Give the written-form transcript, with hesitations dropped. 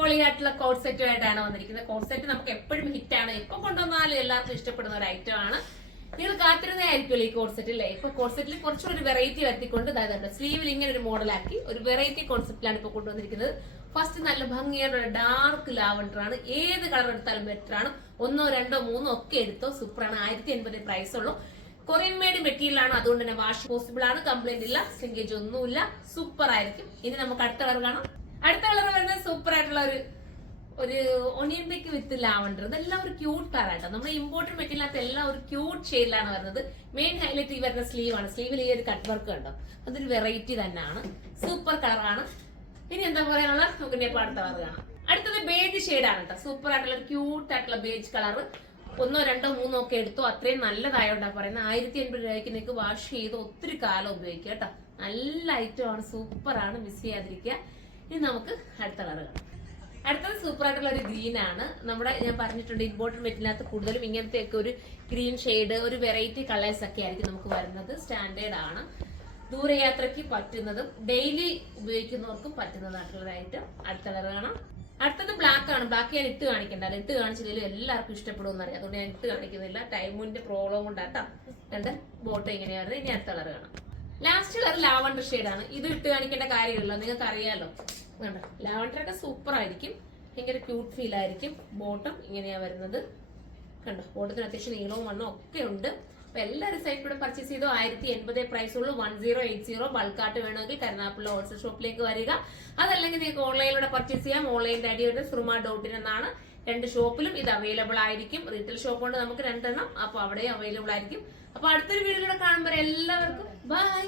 അടിപൊളിയായിട്ടുള്ള കോട്ട് സെറ്റുമായിട്ടാണ് വന്നിരിക്കുന്നത്. Coat set നമുക്ക് എപ്പോഴും ഹിറ്റാണ്, എപ്പൊ കൊണ്ടുവന്നാലും എല്ലാവർക്കും ഇഷ്ടപ്പെടുന്ന ഒരു ഐറ്റം ആണ്. നിങ്ങൾ കാത്തിരുന്നതായിരിക്കുമല്ലോ ഈ കോട്ട് സെറ്റ് അല്ലേ. ഇപ്പൊ കോട്ട് സെറ്റിൽ കുറച്ചുകൂടി വെറൈറ്റി വരുത്തിക്കൊണ്ട് സ്ലീവിൽ ഇങ്ങനെ ഒരു മോഡലാക്കി ഒരു വെറൈറ്റി കോൺസെപ്റ്റിലാണ് ഇപ്പൊ കൊണ്ടുവന്നിരിക്കുന്നത്. ഫസ്റ്റ് നല്ല ഭംഗിയായിട്ടുള്ള ഡാർക്ക് ലാവണ്ടർ ആണ്. ഏത് കളർ എടുത്താലും ബെറ്റർ ആണ്. 1, 2, 3 ഒക്കെ എടുത്തോ, സൂപ്പറാണ്. 1080 പ്രൈസ് ഉള്ളൂ. കൊറിയൻ മെയ്ഡ് മെറ്റീരിയൽ ആണ്, അതുകൊണ്ട് തന്നെ വാഷ് പോസിബിൾ ആണ്. കംപ്ലൈന്റ് ഇല്ല, സിങ്കേജ് ഒന്നുമില്ല, സൂപ്പർ ആയിരിക്കും. ഇനി നമുക്ക് അടുത്ത കളർ കാണാം. അടുത്ത കളർ വരുന്നത് സൂപ്പർ ആയിട്ടുള്ള ഒരു ഒണിയൻ പിങ്ക് വിത്ത് ലാവണ്ടർ. ഇതെല്ലാം ഒരു ക്യൂട്ട് കളറാട്ടോ. നമ്മുടെ ഇമ്പോർട്ടഡ് മെറ്റീരിയലിനകത്ത് എല്ലാം ഒരു ക്യൂട്ട് ഷെയ്ഡിലാണ് വരുന്നത്. മെയിൻ ഹൈലൈറ്റ് ഈ വരുന്ന സ്ലീവ് ആണ്. സ്ലീവിൽ ഈ ഒരു കട്ട് വർക്ക് കണ്ടോ, അതൊരു വെറൈറ്റി തന്നെയാണ്. സൂപ്പർ കളറാണ്. ഇനി എന്താ പറയാനുള്ള നമുക്ക് ഇനി അടുത്ത കളർ കാണാം. അടുത്തത് ബേജ് ഷെയ്ഡാണ് കേട്ടോ. സൂപ്പർ ആയിട്ടുള്ള ക്യൂട്ട് ആയിട്ടുള്ള ബേജ് കളർ. 1, 2, 3 ഒക്കെ എടുത്തോ, അത്രയും നല്ലതായോണ്ടാ പറയുന്നത്. 1080 രൂപയ്ക്ക് നിങ്ങൾക്ക് വാഷ് ചെയ്ത് ഒത്തിരി കാലം ഉപയോഗിക്കുക കേട്ടോ. നല്ല ഐറ്റം ആണ്, സൂപ്പർ ആണ്, മിസ് ചെയ്യാതിരിക്കുക. ഇനി നമുക്ക് അടുത്ത കളർ കാണാം. അടുത്തത് സൂപ്പർ ആയിട്ടുള്ള ഒരു ഗ്രീൻ ആണ്. നമ്മുടെ ഞാൻ പറഞ്ഞിട്ടുണ്ട് ഇമ്പോർട്ടഡ് മെറ്റീരിയലിനകത്ത് കൂടുതലും ഇങ്ങനത്തെ ഒക്കെ ഒരു ഗ്രീൻ ഷെയ്ഡ്, ഒരു വെറൈറ്റി കളേഴ്സ് ഒക്കെ ആയിരിക്കും നമുക്ക് വരുന്നത്. സ്റ്റാൻഡേർഡ് ആണ്, ദൂരയാത്രയ്ക്ക് പറ്റുന്നതും ഡെയിലി ഉപയോഗിക്കുന്നവർക്കും പറ്റുന്നതായിട്ടുള്ള ഐറ്റം. അടുത്ത കളർ കാണാം. അടുത്തത് ബ്ലാക്ക് ആണ്. ബ്ലാക്ക് ഞാൻ ഇട്ട് കാണിക്കണ്ട, ഇട്ട് കാണിച്ചില്ലെങ്കിലും എല്ലാവർക്കും ഇഷ്ടപ്പെടുമെന്ന് അറിയാം, അതുകൊണ്ട് ഞാൻ ഇട്ട് കാണിക്കുന്നില്ല. ടൈമിന്റെ പ്രോബ്ലം കൊണ്ടാട്ടോ. രണ്ട് ബോട്ട് ഇങ്ങനെയാണ്. ഇനി അടുത്ത കളർ കാണാം. ലാസ്റ്റ് കളർ ലാവണ്ടർ ഷെയ്ഡാണ്. ഇത് ഇട്ട് കാണിക്കേണ്ട കാര്യമില്ല, നിങ്ങൾക്ക് അറിയാലോ. വേണ്ട, ലാവണ്ടർ ഒക്കെ സൂപ്പർ ആയിരിക്കും, ഭയങ്കര ക്യൂട്ട് ഫീൽ ആയിരിക്കും. ബോട്ടം ഇങ്ങനെയാ വരുന്നത് കണ്ടോ. ബോട്ടത്തിന് അത്യാവശ്യം നീളവും വണ്ണവും ഒക്കെ ഉണ്ട്. അപ്പൊ എല്ലാവരും സൈറ്റ് കൂടെ പർച്ചേസ് ചെയ്തോ. 1080 പ്രൈസ് ഉള്ളൂ. 1080 ബൾക്കായിട്ട് വേണമെങ്കിൽ കരുനാഗപ്പള്ളി ഹോൾസെയിൽ ഷോപ്പിലേക്ക് വരിക. അതല്ലെങ്കിൽ നിങ്ങൾക്ക് ഓൺലൈനിലൂടെ പർച്ചേസ് ചെയ്യാം. ഓൺലൈനിന്റെ ഐഡി വരുന്നത് surma.in എന്നാണ്. 2 ഷോപ്പിലും ഇത് അവൈലബിൾ ആയിരിക്കും. റീറ്റെയിൽ ഷോപ്പ് കൊണ്ട് നമുക്ക് 2 എണ്ണം, അപ്പൊ അവിടെ അവൈലബിൾ ആയിരിക്കും. അപ്പൊ അടുത്തൊരു വീഡിയോയിലൂടെ കാണുമ്പോൾ എല്ലാവർക്കും ബൈ.